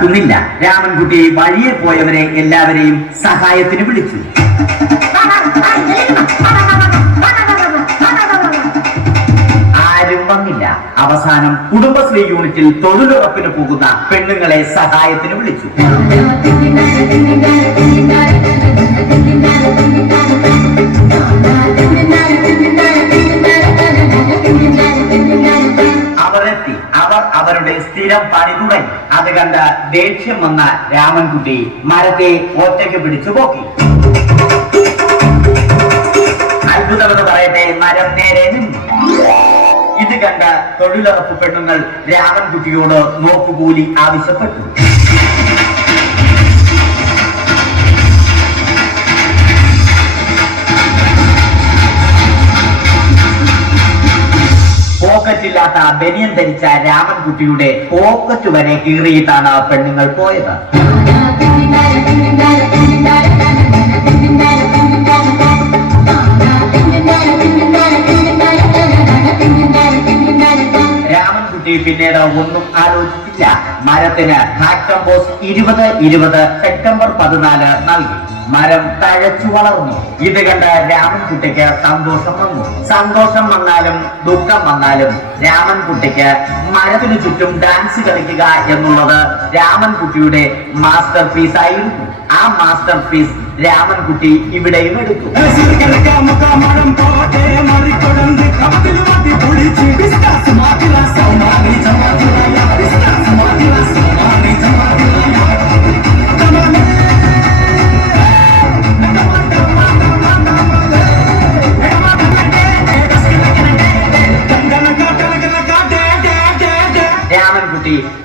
നടക്കുന്നില്ല രാമൻകുട്ടി വഴിയെ പോയവരെ എല്ലാവരെയും സഹായത്തിന് വിളിച്ചു. ആരും വന്നില്ല. അവസാനം കുടുംബശ്രീ യൂണിറ്റിൽ തൊഴിലുറപ്പിന് പോകുന്ന പെണ്ണുങ്ങളെ സഹായത്തിന് വിളിച്ചു. അവരുടെ സ്ഥിരം പണി തുടങ്ങി. അത് കണ്ട ദേഷ്യം വന്ന രാമൻകുട്ടി മരത്തെ ഒറ്റയ്ക്ക് പിടിച്ചു പോക്കി. അത്ഭുതമെന്ന് പറയട്ടെ മരം നേരെ ഇത് കണ്ട തൊഴിലുറപ്പ് പെണ്ണുങ്ങൾ രാമൻകുട്ടിയോട് നോക്കുകൂലി ആവശ്യപ്പെട്ടു. പോക്കറ്റില്ലാത്ത ബനിയൻ ധരിച്ച രാമൻകുട്ടിയുടെ പോക്കറ്റ് വരെ കീറിയിട്ടാണ് പെണ്ണുങ്ങൾ പോയത്. പിന്നീട് ഒന്നും ആലോചിച്ചില്ല. മരത്തിന് ഹാക്കംബോസ് ഇരുപത് ഇരുപത് സെപ്റ്റംബർ പതിനാല് നൽകി. മരം തഴച്ചു വളർന്നു. ഇത് കണ്ട് രാമൻകുട്ടിക്ക് സന്തോഷം വന്നു. സന്തോഷം വന്നാലും ദുഃഖം വന്നാലും രാമൻകുട്ടിക്ക് മരത്തിനു ചുറ്റും ഡാൻസ് കളിക്കുക എന്നുള്ളത് രാമൻകുട്ടിയുടെ മാസ്റ്റർ പീസ് ആയിരുന്നു. ആ മാസ്റ്റർ പീസ് രാമൻകുട്ടി ഇവിടെയും രാമൻകുട്ടി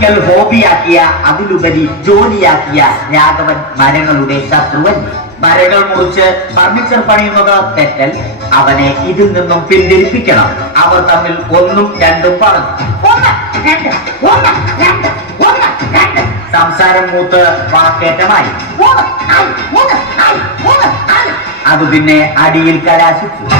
മുറിക്കൽ ഹോബിയാക്കിയ അതിലുപരി ജോലിയാക്കിയ രാഘവൻ മരങ്ങളുടെ ശത്രുവൻ. മരങ്ങൾ മുറിച്ച് ഫർണിച്ചർ പണിയുന്നത് തെറ്റൽ. അവനെ ഇതിൽ നിന്നും പിന്തിരിപ്പിക്കണം. അവർ തമ്മിൽ ഒന്നും രണ്ടും പറഞ്ഞു. സംസാരം മൂത്ത് വാക്കേറ്റമായി. അത് പിന്നെ അടിയിൽ കലാശിച്ചു.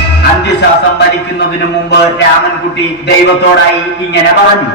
അന്ത്യശ്വാസം വലിക്കുന്നതിനു മുമ്പ് രാമൻകുട്ടി ദൈവത്തോടായി ഇങ്ങനെ പറഞ്ഞു